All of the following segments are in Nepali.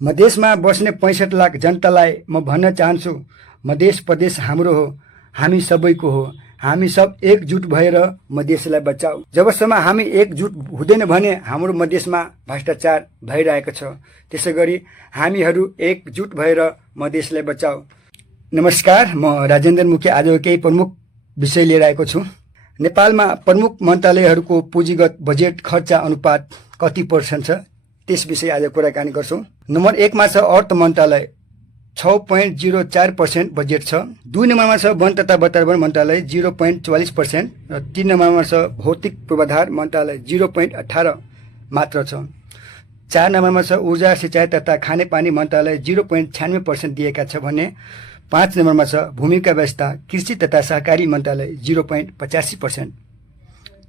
मधेसमा बस्ने 65 लाख जनतालाई म भन्न चाहन्छु, मधेस प्रदेश हाम्रो हो, हामी सबैको हो। हामी सब एकजुट भएर मधेसलाई बचाऊ। जबसम्म हामी एकजुट हुँदैन भने हाम्रो मधेसमा भ्रष्टाचार भइरहेको छ। त्यसैगरी हामीहरू एकजुट भएर मधेसलाई बचाऊ। नमस्कार, म राजेन्द्र मुखी आज केही प्रमुख विषय लिएर आएको छु। नेपालमा प्रमुख मन्त्रालयहरूको पुँजीगत बजेट खर्च अनुपात कति पर्सेन्ट छ, त्यस विषय आज कुराकानी गर्छौँ। नम्बर 1 मा छ अर्थ मन्त्रालय, 6.04% बजेट छ। 2 नम्बरमा छ वन तथा वातावरण मन्त्रालय, 0.44%, र 3 नम्बरमा छ भौतिक पूर्वाधार मन्त्रालय, 0.18 मात्र छ। 4 नम्बरमा छ ऊर्जा सिँचाइ तथा खानेपानी मन्त्रालय, 0.96% दिएका छ भने 5 नम्बरमा छ भूमिका व्यवस्था कृषि तथा सहकारी मन्त्रालय, 0.85%।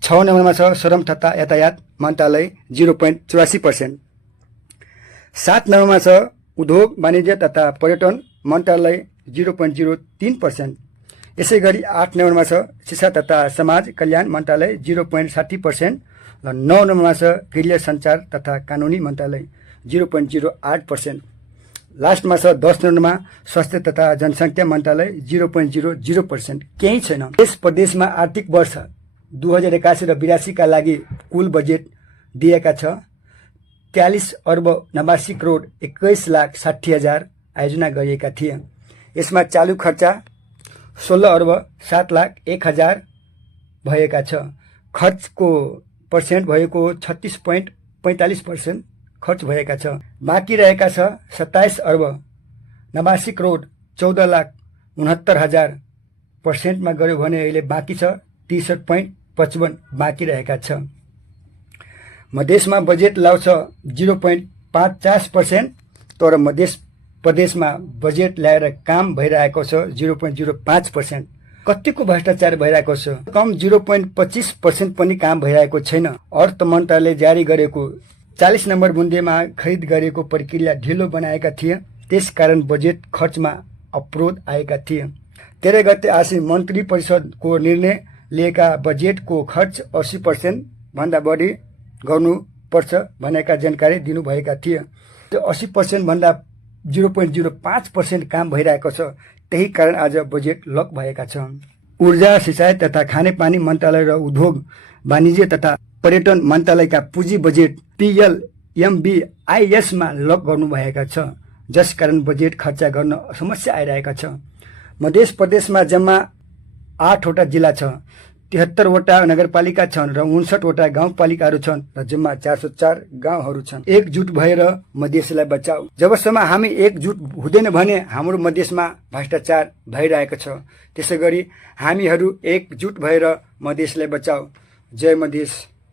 6 नम्बरमा छ श्रम तथा यातायात मन्त्रालय, 0.84%। 7 नम्बरमा छ उद्योग वाणिज्य तथा पर्यटन मन्त्रालय, 0.03%। यसै गरी 8 नम्बरमा छ शिक्षा तथा समाज कल्याण मन्त्रालय, 0.60%, र 9 नम्बरमा छ गृह सञ्चार तथा कानुनी मन्त्रालय, 0.08%। लास्टमा छ 10 नम्बरमा स्वास्थ्य तथा जनसङ्ख्या मन्त्रालय, 0.00%। केही छैन। यस प्रदेशमा आर्थिक वर्ष 2081 र 82 का लागि कुल बजेट दिएका छ 43 अर्ब 89 करोड 21 लाख 60 हजार आयोजना गरिएका थिए। यसमा चालु खर्च 16 अर्ब 7 लाख 1 हजार भएका छ। खर्चको पर्सेन्ट भएको 36.45% खर्च भएका छ। बाँकी रहेका छ 27 अर्ब 89 करोड 14 लाख 69 हजार। पर्सेन्टमा गऱ्यो भने अहिले बाँकी छ 63.55 बाँकी रहेका छ। मधेसमा बजेट लाउँछ 0.50%, तर मधेस प्रदेशमा बजेट ल्याएर काम भइरहेको छ 0.05%। कतिको भ्रष्टाचार भइरहेको छ। कम 0.25% पनि काम भइरहेको छैन। अर्थ मन्त्रालयले जारी गरेको 40 नम्बर बुन्देमा खरिद गरेको प्रक्रिया ढिलो बनाएका थिए, त्यसकारण बजेट खर्चमा अवरोध आएका थिए। 13 गते आसी मन्त्री परिषदको निर्णय लिएका बजेटको खर्च 80% भन्दा बढी गर्नुपर्छ भनेका जानकारी दिनुभएका थिए। त्यो 80% भन्दा 0.05% काम भइरहेको छ। त्यही कारण आज बजेट लक भएका छन्। ऊर्जा सिँचाइ तथा खानेपानी मन्त्रालय र उद्योग वाणिज्य तथा पर्यटन मन्त्रालयका पुँजी बजेट PLMBIS मा लक गर्नुभएका छ, जसकारण बजेट खर्च गर्न समस्या आइरहेका छ। मध्य प्रदेशमा जम्मा 8 वटा जिल्ला छ, 73 वटा नगरपालिका छन् र 59 वटा गाउँपालिकाहरू छन् र जम्मा 404 गाउँहरू छन्। एकजुट भएर मधेसलाई बचाऊ। जबसम्म हामी एकजुट हुँदैन भने हाम्रो मधेसमा भ्रष्टाचार भइरहेको छ। त्यसैगरी हामीहरू एकजुट भएर मधेसलाई बचाऊ। जय मधेस।